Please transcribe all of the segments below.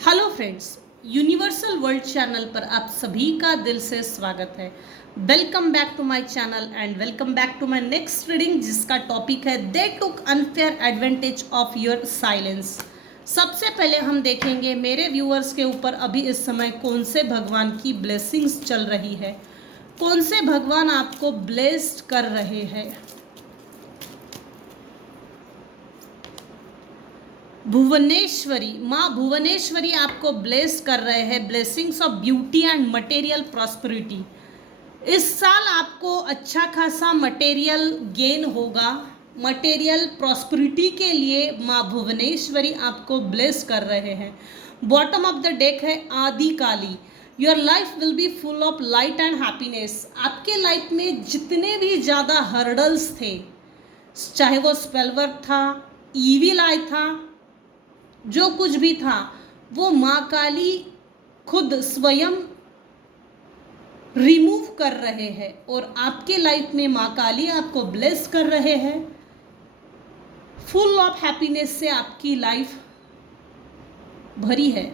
Hello friends, Universal World channel पर आप सभी का दिल से स्वागत है। Welcome back to my channel and welcome back to my next reading, जिसका टॉपिक है they took unfair advantage of your silence. सबसे पहले हम देखेंगे मेरे व्यूअर्स के ऊपर अभी इस समय कौन से भगवान की ब्लेसिंग्स चल रही है, कौन से भगवान आपको ब्लेस्ड कर रहे हैं। भुवनेश्वरी, माँ भुवनेश्वरी आपको ब्लेस कर रहे हैं, blessings of beauty and material prosperity. इस साल आपको अच्छा खासा मटेरियल गेन होगा। मटेरियल प्रॉस्पेरिटी के लिए माँ भुवनेश्वरी आपको ब्लेस कर रहे हैं। बॉटम ऑफ द डेक है Adi Kali. Your life will be full of light and happiness. आपके लाइफ में जितने भी ज़्यादा हर्डल्स थे, चाहे वो स्पेल वर्क था, ईविल आई था, जो कुछ भी था, वो माँ काली खुद स्वयं रिमूव कर रहे हैं और आपके लाइफ में माँ काली आपको ब्लेस कर रहे हैं। फुल ऑफ हैप्पीनेस से आपकी लाइफ भरी है,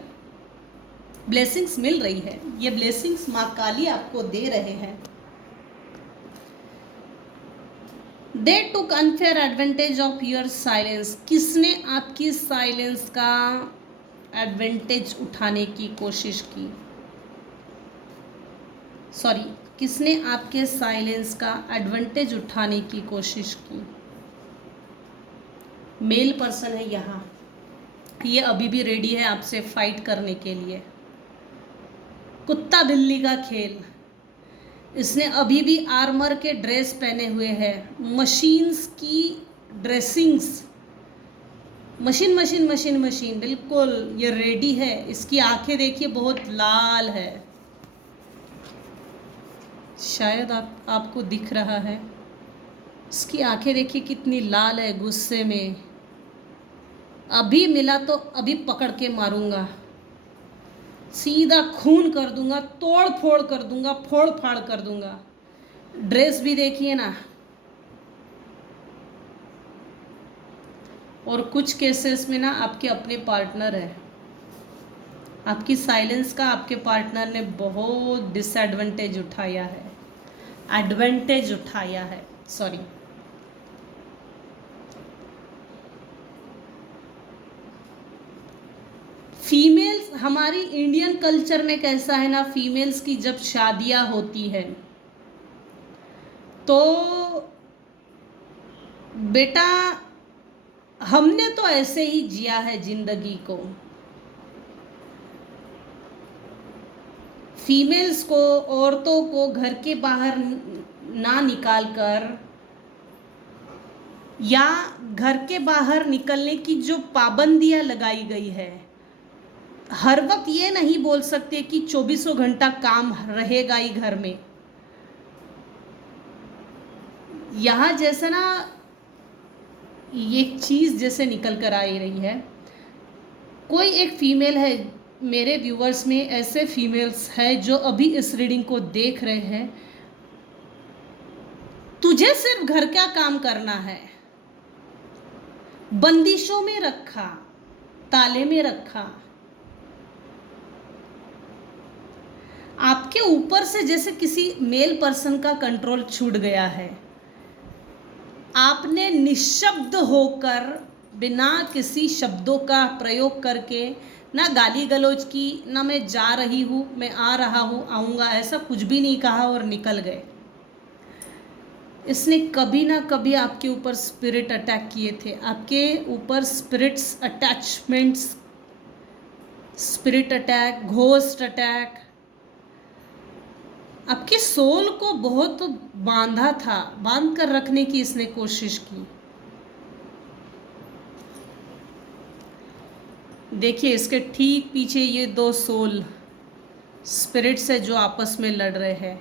ब्लेसिंग्स मिल रही है। ये ब्लेसिंग्स माँ काली आपको दे रहे हैं। They took unfair advantage of your silence. किसने आपकी साइलेंस का एडवांटेज उठाने की कोशिश की? सॉरी, किसने आपके साइलेंस का एडवांटेज उठाने की कोशिश की? मेल पर्सन है यहाँ, ये अभी भी रेडी है आपसे फाइट करने के लिए। कुत्ता बिल्ली का खेल। इसने अभी भी आर्मर के ड्रेस पहने हुए हैं, मशीन्स की dressings, machine machine machine machine, बिल्कुल ये रेडी है। इसकी आंखें देखिए बहुत लाल है, शायद आपको दिख रहा है। इसकी आंखें देखिए कितनी लाल है, गुस्से में। अभी मिला तो अभी पकड़ के मारूंगा, सीधा खून कर दूंगा, तोड़ फोड़ कर दूंगा, फोड़ फाड़ कर दूंगा। ड्रेस भी देखिए ना। और कुछ केसेस में ना आपके अपने पार्टनर है, आपकी साइलेंस का आपके पार्टनर ने बहुत डिसएडवांटेज उठाया है, एडवांटेज उठाया है, सॉरी। फीमेल्स, हमारी इंडियन कल्चर में कैसा है ना, फीमेल्स की जब शादियां होती है तो बेटा हमने तो ऐसे ही जिया है जिंदगी को। फीमेल्स को, औरतों को घर के बाहर ना निकाल कर या घर के बाहर निकलने की जो पाबंदियां लगाई गई है, हर वक्त ये नहीं बोल सकते कि 24 घंटा काम रहेगा ही घर में। यहाँ जैसे ना ये चीज़ जैसे निकल कर आ रही है। कोई एक फीमेल है, मेरे व्यूअर्स में ऐसे फीमेल्स है जो अभी इस रीडिंग को देख रहे हैं। तुझे सिर्फ घर का काम करना है, बंदिशों में रखा, ताले में रखा। आपके ऊपर से जैसे किसी मेल पर्सन का कंट्रोल छूट गया है। आपने निशब्द होकर, बिना किसी शब्दों का प्रयोग करके, ना गाली गलौज की, ना मैं जा रही हूँ, मैं आ रहा हूँ, आऊँगा, ऐसा कुछ भी नहीं कहा और निकल गए। इसने कभी ना कभी आपके ऊपर स्पिरिट अटैक किए थे, आपके ऊपर spirits attachments, spirit attack, ghost attack, आपके सोल को बहुत बांधा था, बांध कर रखने की इसने कोशिश की। देखिए इसके ठीक पीछे ये दो सोल स्पिरिट्स है जो आपस में लड़ रहे हैं।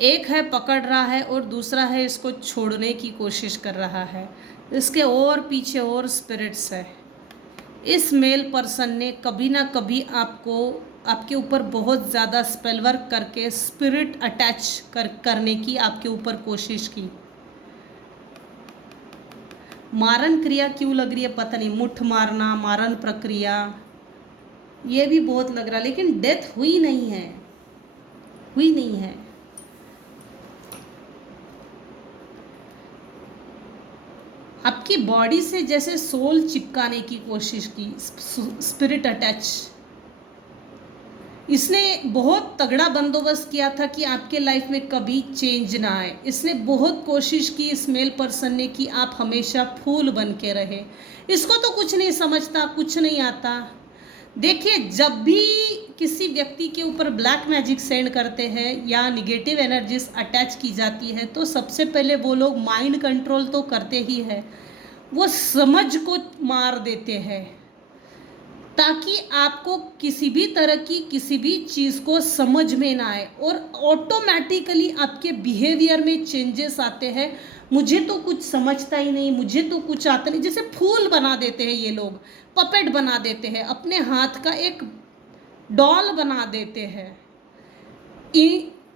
एक है पकड़ रहा है और दूसरा है इसको छोड़ने की कोशिश कर रहा है। इसके और पीछे और स्पिरिट्स है। इस मेल पर्सन ने कभी ना कभी आपको, आपके ऊपर बहुत ज़्यादा स्पेल वर्क करके स्पिरिट अटैच करने की आपके ऊपर कोशिश की। मारण क्रिया क्यों लग रही है पता नहीं, मुठ मारना, मारण प्रक्रिया, ये भी बहुत लग रहा, लेकिन डेथ हुई नहीं है, हुई नहीं है। आपकी बॉडी से जैसे सोल चिपकाने की कोशिश की, स्पिरिट अटैच। इसने बहुत तगड़ा बंदोबस्त किया था कि आपके लाइफ में कभी चेंज ना आए। इसने बहुत कोशिश की, इस मेल पर्सन ने, कि आप हमेशा फूल बन के रहे। इसको तो कुछ नहीं समझता, कुछ नहीं आता। देखिए, जब भी किसी व्यक्ति के ऊपर ब्लैक मैजिक सेंड करते हैं या निगेटिव एनर्जीज अटैच की जाती है, तो सबसे पहले वो लोग माइंड कंट्रोल तो करते ही है, वो समझ को मार देते हैं, ताकि आपको किसी भी तरह की किसी भी चीज़ को समझ में ना आए, और ऑटोमेटिकली आपके बिहेवियर में चेंजेस आते हैं। मुझे तो कुछ समझता ही नहीं, मुझे तो कुछ आता नहीं, जैसे फूल बना देते हैं ये लोग, पपेट बना देते हैं, अपने हाथ का एक डॉल बना देते हैं।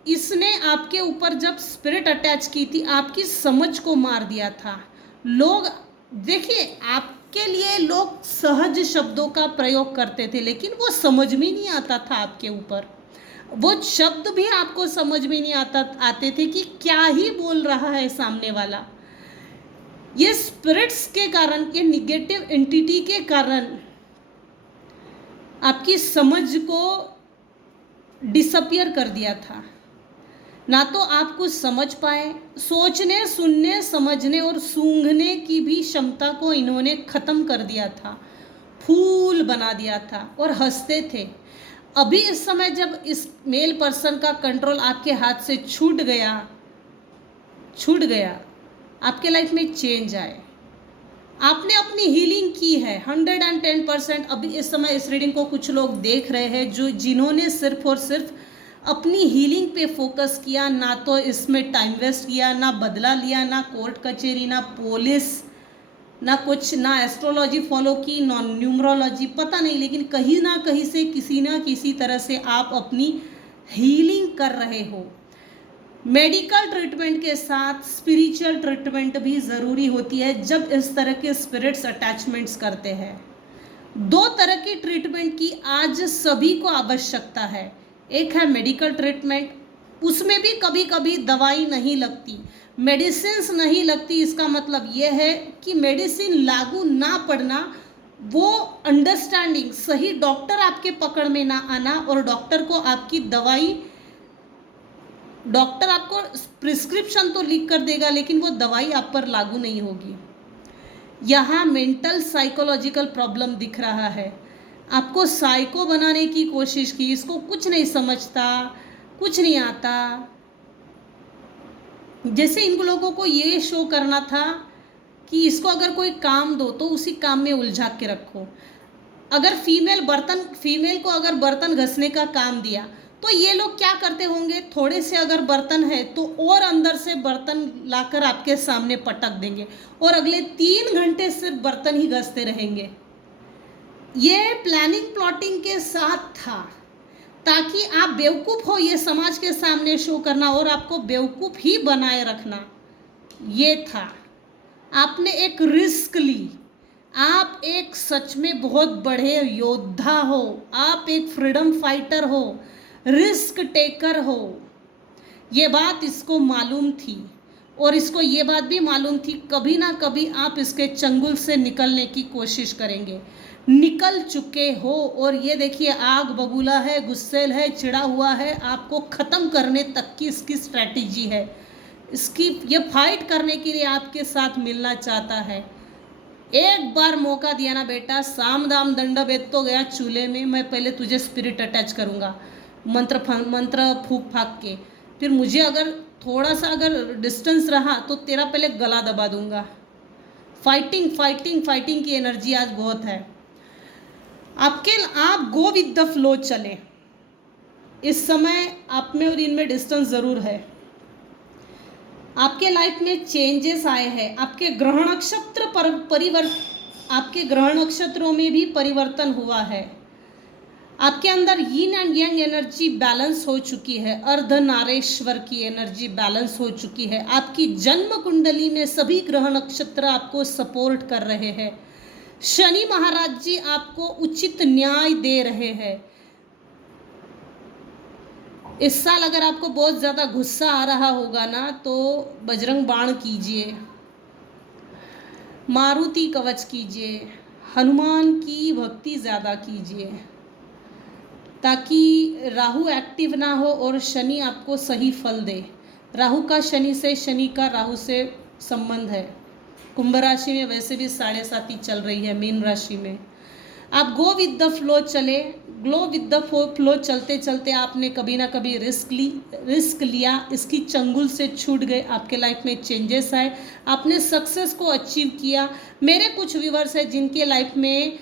इसने आपके ऊपर जब स्पिरिट अटैच की थी, आपकी समझ को मार दिया था। लोग, देखिए, आपके लिए लोग सहज शब्दों का प्रयोग करते थे, लेकिन वो समझ में नहीं आता था आपके ऊपर। वो शब्द भी आपको समझ में नहीं आते थे कि क्या ही बोल रहा है सामने वाला। ये स्पिरिट्स के कारण, ये निगेटिव एंटिटी के कारण आपकी समझ को डिसअपियर कर दिया था। ना तो आप कुछ समझ पाए, सोचने, सुनने, समझने और सूंघने की भी क्षमता को इन्होंने ख़त्म कर दिया था, फूल बना दिया था, और हंसते थे। अभी इस समय जब इस मेल पर्सन का कंट्रोल आपके हाथ से छूट गया, आपके लाइफ में चेंज आए। आपने अपनी हीलिंग की है 110%। अभी इस समय इस रीडिंग को कुछ लोग देख रहे हैं जिन्होंने सिर्फ और सिर्फ अपनी हीलिंग पे फोकस किया, ना तो इसमें टाइम वेस्ट किया, ना बदला लिया, ना कोर्ट कचहरी, ना पुलिस, ना कुछ, ना एस्ट्रोलॉजी फॉलो की, ना न्यूमरोलॉजी, पता नहीं, लेकिन कहीं ना कहीं से किसी ना किसी तरह से आप अपनी हीलिंग कर रहे हो। मेडिकल ट्रीटमेंट के साथ स्पिरिचुअल ट्रीटमेंट भी ज़रूरी होती है जब इस तरह के स्पिरिट्स अटैचमेंट्स करते हैं। दो तरह की ट्रीटमेंट की आज सभी को आवश्यकता है। एक है मेडिकल ट्रीटमेंट, उसमें भी कभी कभी दवाई नहीं लगती, मेडिसिन्स नहीं लगती। इसका मतलब ये है कि मेडिसिन लागू ना पड़ना, वो अंडरस्टैंडिंग, सही डॉक्टर आपके पकड़ में ना आना, और डॉक्टर को आपकी दवाई, डॉक्टर आपको प्रिस्क्रिप्शन तो लिख कर देगा, लेकिन वो दवाई आप पर लागू नहीं होगी। यहाँ मेंटल साइकोलॉजिकल प्रॉब्लम दिख रहा है। आपको साइको बनाने की कोशिश की, इसको कुछ नहीं समझता, कुछ नहीं आता। जैसे इन लोगों को ये शो करना था कि इसको अगर कोई काम दो तो उसी काम में उलझा के रखो। अगर फीमेल को अगर बर्तन घसने का काम दिया, तो ये लोग क्या करते होंगे, थोड़े से अगर बर्तन है तो और अंदर से बर्तन लाकर आपके सामने पटक देंगे, और अगले 3 घंटे सिर्फ बर्तन ही घसते रहेंगे। ये प्लानिंग प्लॉटिंग के साथ था, ताकि आप बेवकूफ़ हो ये समाज के सामने शो करना और आपको बेवकूफ़ ही बनाए रखना, ये था। आपने एक रिस्क ली। आप एक सच में बहुत बड़े योद्धा हो, आप एक फ्रीडम फाइटर हो, रिस्क टेकर हो। ये बात इसको मालूम थी, और इसको ये बात भी मालूम थी कभी ना कभी आप इसके चंगुल से निकलने की कोशिश करेंगे। निकल चुके हो, और ये देखिए आग बबूला है, गुस्सेल है, चिढ़ा हुआ है, आपको ख़त्म करने तक की इसकी स्ट्रैटेजी है। इसकी ये फाइट करने के लिए आपके साथ मिलना चाहता है। एक बार मौका दिया ना बेटा, साम दाम दंड भेद तो गया चूल्हे में, मैं पहले तुझे स्पिरिट अटैच करूँगा मंत्र फूक फाक के, फिर मुझे अगर थोड़ा सा अगर डिस्टेंस रहा तो तेरा पहले गला दबा दूंगा। फाइटिंग फाइटिंग फाइटिंग की एनर्जी आज बहुत है। आप गो विद द फ्लो चले। इस समय आप में और इनमें डिस्टेंस ज़रूर है। आपके लाइफ में चेंजेस आए हैं। आपके ग्रह नक्षत्र आपके ग्रह नक्षत्रों में भी परिवर्तन हुआ है। आपके अंदर यीन एंड यंग एनर्जी बैलेंस हो चुकी है, अर्धनारेश्वर की एनर्जी बैलेंस हो चुकी है। आपकी जन्म कुंडली में सभी ग्रह नक्षत्र आपको सपोर्ट कर रहे हैं। शनि महाराज जी आपको उचित न्याय दे रहे हैं। इस साल अगर आपको बहुत ज़्यादा गुस्सा आ रहा होगा ना, तो बजरंग बाण कीजिए, मारुति कवच कीजिए, हनुमान की भक्ति ज़्यादा कीजिए, ताकि राहु एक्टिव ना हो और शनि आपको सही फल दे। राहु का शनि से, शनि का राहु से संबंध है। कुंभ राशि में वैसे भी 7.5 चल रही है। मीन राशि में आप गो विद द फ्लो चले, ग्लो विद द फ्लो चलते चलते आपने कभी ना कभी रिस्क लिया, इसकी चंगुल से छूट गए, आपके लाइफ में चेंजेस आए, आपने सक्सेस को अचीव किया। मेरे कुछ व्यूवर्स हैं जिनके लाइफ में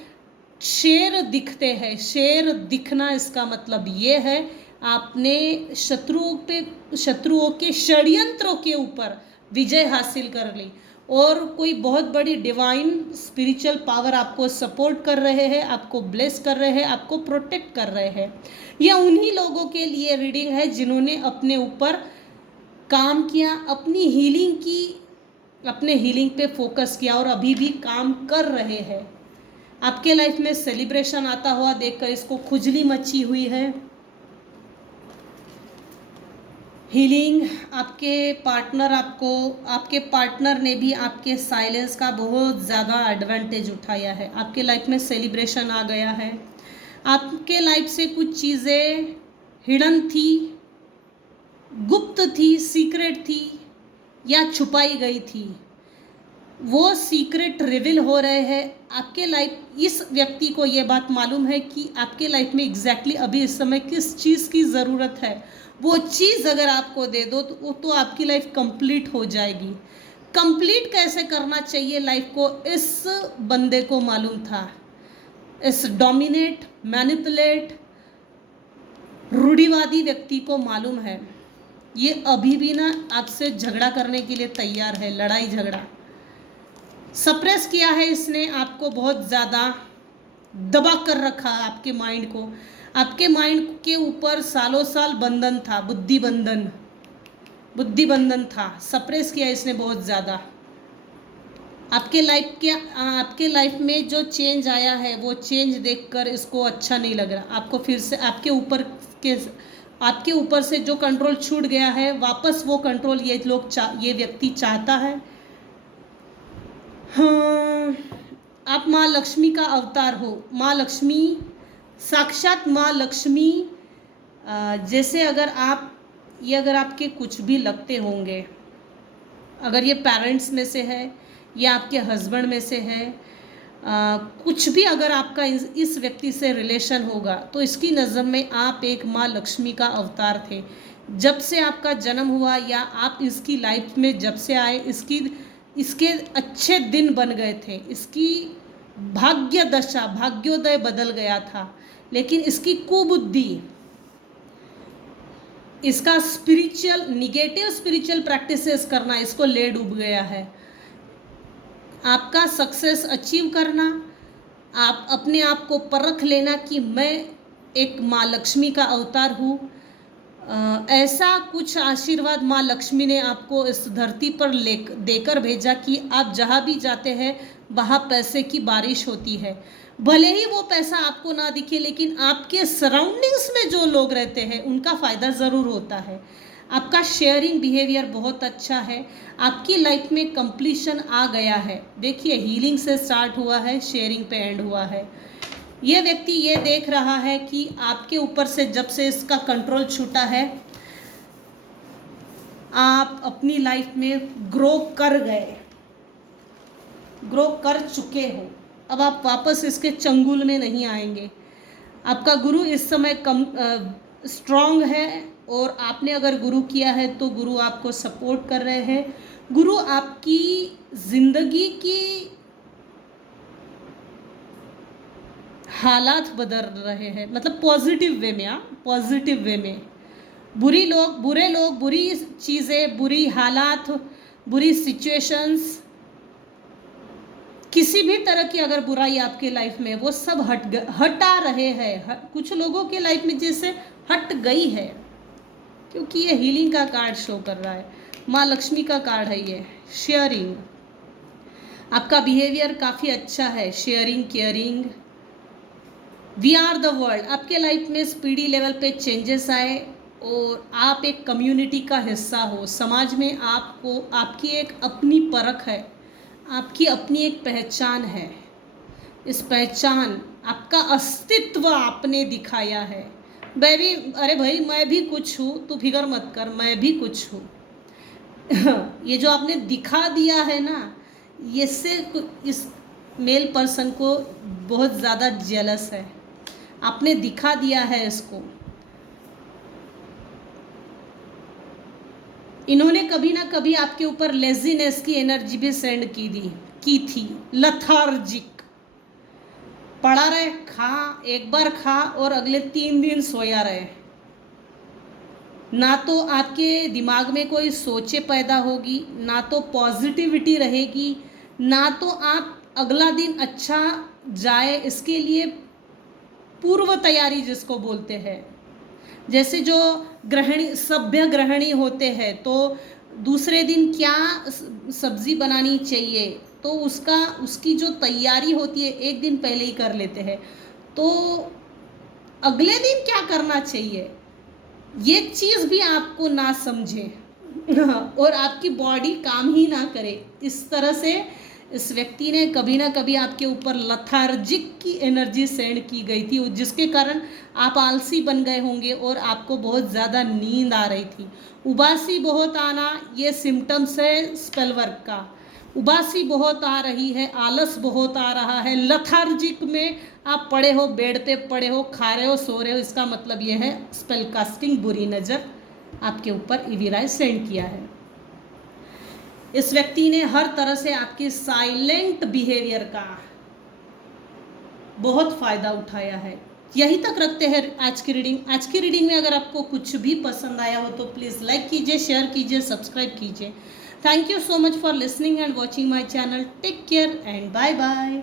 शेर दिखते हैं। शेर दिखना इसका मतलब ये है आपने शत्रुओं के षड्यंत्रों के ऊपर विजय हासिल कर ली, और कोई बहुत बड़ी डिवाइन स्पिरिचुअल पावर आपको सपोर्ट कर रहे हैं, आपको ब्लेस कर रहे हैं, आपको प्रोटेक्ट कर रहे हैं। यह उन्हीं लोगों के लिए रीडिंग है जिन्होंने अपने ऊपर काम किया, अपनी हीलिंग की, अपने हीलिंग पे फोकस किया और अभी भी काम कर रहे हैं। आपके लाइफ में सेलिब्रेशन आता हुआ देखकर इसको खुजली मची हुई है। हीलिंग, आपके पार्टनर ने भी आपके साइलेंस का बहुत ज़्यादा एडवांटेज उठाया है। आपके लाइफ में सेलिब्रेशन आ गया है। आपके लाइफ से कुछ चीज़ें हिडन थी, गुप्त थी, सीक्रेट थी या छुपाई गई थी, वो सीक्रेट रिवील हो रहे हैं। आपके लाइफ, इस व्यक्ति को ये बात मालूम है कि आपके लाइफ में एग्जैक्टली अभी इस समय किस चीज़ की ज़रूरत है। वो चीज़ अगर आपको दे दो तो आपकी लाइफ कंप्लीट हो जाएगी। कंप्लीट कैसे करना चाहिए लाइफ को, इस बंदे को मालूम था। इस डोमिनेट, मैनिपुलेट, रूढ़िवादी व्यक्ति को मालूम है। ये अभी भी ना आपसे झगड़ा करने के लिए तैयार है, लड़ाई झगड़ा। सप्रेस किया है इसने, आपको बहुत ज़्यादा दबा कर रखा आपके माइंड को। आपके माइंड के ऊपर सालों साल बंधन था, बुद्धि बंधन था। सप्रेस किया इसने बहुत ज़्यादा। आपके लाइफ में जो चेंज आया है, वो चेंज देखकर इसको अच्छा नहीं लग रहा। आपको फिर से आपके ऊपर से जो कंट्रोल छूट गया है, वापस वो कंट्रोल ये व्यक्ति चाहता है। हाँ, आप माँ लक्ष्मी का अवतार हो। माँ लक्ष्मी, साक्षात माँ लक्ष्मी। जैसे अगर आपके कुछ भी लगते होंगे, अगर ये पेरेंट्स में से है या आपके हस्बैंड में से है, कुछ भी अगर आपका इस व्यक्ति से रिलेशन होगा, तो इसकी नज़र में आप एक माँ लक्ष्मी का अवतार थे। जब से आपका जन्म हुआ या आप इसकी लाइफ में जब से आए, इसके अच्छे दिन बन गए थे, इसकी भाग्योदय बदल गया था। लेकिन इसकी कुबुद्धि, इसका निगेटिव स्पिरिचुअल प्रैक्टिसेस करना इसको ले डूब गया है। आपका सक्सेस अचीव करना, आप अपने आप को परख लेना कि मैं एक माँ लक्ष्मी का अवतार हूँ, ऐसा कुछ आशीर्वाद माँ लक्ष्मी ने आपको इस धरती पर देकर भेजा कि आप जहाँ भी जाते हैं वहाँ पैसे की बारिश होती है। भले ही वो पैसा आपको ना दिखे, लेकिन आपके सराउंडिंग्स में जो लोग रहते हैं उनका फ़ायदा ज़रूर होता है। आपका शेयरिंग बिहेवियर बहुत अच्छा है। आपकी लाइफ में कंप्लीशन आ गया है। देखिए, हीलिंग से स्टार्ट हुआ है, शेयरिंग पे एंड हुआ है। ये व्यक्ति ये देख रहा है कि आपके ऊपर से जब से इसका कंट्रोल छूटा है, आप अपनी लाइफ में ग्रो कर चुके हो। अब आप वापस इसके चंगुल में नहीं आएंगे। आपका गुरु इस समय स्ट्रॉन्ग है, और आपने अगर गुरु किया है तो गुरु आपको सपोर्ट कर रहे हैं। गुरु आपकी जिंदगी की हालात बदल रहे हैं, मतलब पॉजिटिव वे में। बुरे लोग, बुरी चीज़ें, बुरी हालात, बुरी सिचुएशंस, किसी भी तरह की अगर बुराई आपके लाइफ में, वो सब हटा रहे हैं। कुछ लोगों के लाइफ में जैसे हट गई है, क्योंकि ये हीलिंग का कार्ड शो कर रहा है। माँ लक्ष्मी का कार्ड है ये, शेयरिंग। आपका बिहेवियर काफ़ी अच्छा है, sharing, caring. We are the world, आपके लाइफ में स्पीडी लेवल पे चेंजेस आए और आप एक कम्युनिटी का हिस्सा हो। समाज में आपको आपकी एक अपनी परख है, आपकी अपनी एक पहचान है। इस पहचान, आपका अस्तित्व आपने दिखाया है। मैं भी, अरे भाई मैं भी कुछ हूँ, तू फिक्र मत कर, मैं भी कुछ हूँ। ये जो आपने दिखा दिया है ना, ये से इस मेल पर्सन को बहुत ज़्यादा जेलस है। आपने दिखा दिया है इसको। इन्होंने कभी ना कभी आपके ऊपर लेजीनेस की एनर्जी भी सेंड की थी। लथार्जिक, पड़ा रहे, खा, एक बार खा और अगले 3 दिन सोया रहे। ना तो आपके दिमाग में कोई सोचे पैदा होगी, ना तो पॉजिटिविटी रहेगी, ना तो आप अगला दिन अच्छा जाए इसके लिए पूर्व तैयारी जिसको बोलते हैं। जैसे जो गृहिणी, सभ्य गृहिणी होते हैं तो दूसरे दिन क्या सब्जी बनानी चाहिए तो उसकी जो तैयारी होती है एक दिन पहले ही कर लेते हैं। तो अगले दिन क्या करना चाहिए ये चीज़ भी आपको ना समझे और आपकी बॉडी काम ही ना करे। इस तरह से इस व्यक्ति ने कभी ना कभी आपके ऊपर लथार्जिक की एनर्जी सेंड की गई थी, जिसके कारण आप आलसी बन गए होंगे और आपको बहुत ज़्यादा नींद आ रही थी। उबासी बहुत आना, ये सिम्टम्स है स्पेल वर्क का। उबासी बहुत आ रही है, आलस बहुत आ रहा है, लथार्जिक में आप पड़े हो, बेड पे पड़े हो, खा रहे हो, सो रहे हो, इसका मतलब ये है स्पेल कास्टिंग, बुरी नज़र आपके ऊपर ईवीराय सेंड किया है। इस व्यक्ति ने हर तरह से आपके साइलेंट बिहेवियर का बहुत फ़ायदा उठाया है। यहीं तक रखते हैं आज की रीडिंग। आज की रीडिंग में अगर आपको कुछ भी पसंद आया हो तो प्लीज़ लाइक कीजिए, शेयर कीजिए, सब्सक्राइब कीजिए। Thank you so much for listening and watching my channel. Take care and bye bye.